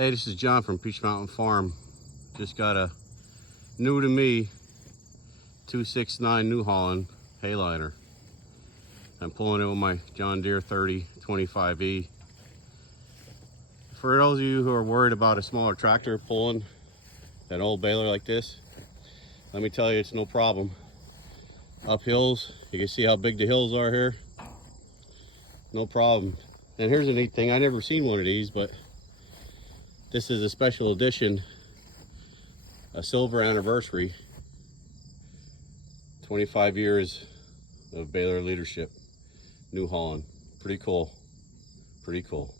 Hey, this is John from Peach Mountain Farm. Just got a new to me 269 New Holland hay liner. I'm pulling it with my John Deere 3025E. For those of you who are worried about a smaller tractor pulling an old baler like this, let me tell you, it's no problem. Up hills, you can see how big the hills are here. No problem. And here's a neat thing, I never seen one of these, but this is a special edition, a silver anniversary, 25 years of baler leadership, New Holland. Pretty cool, pretty cool.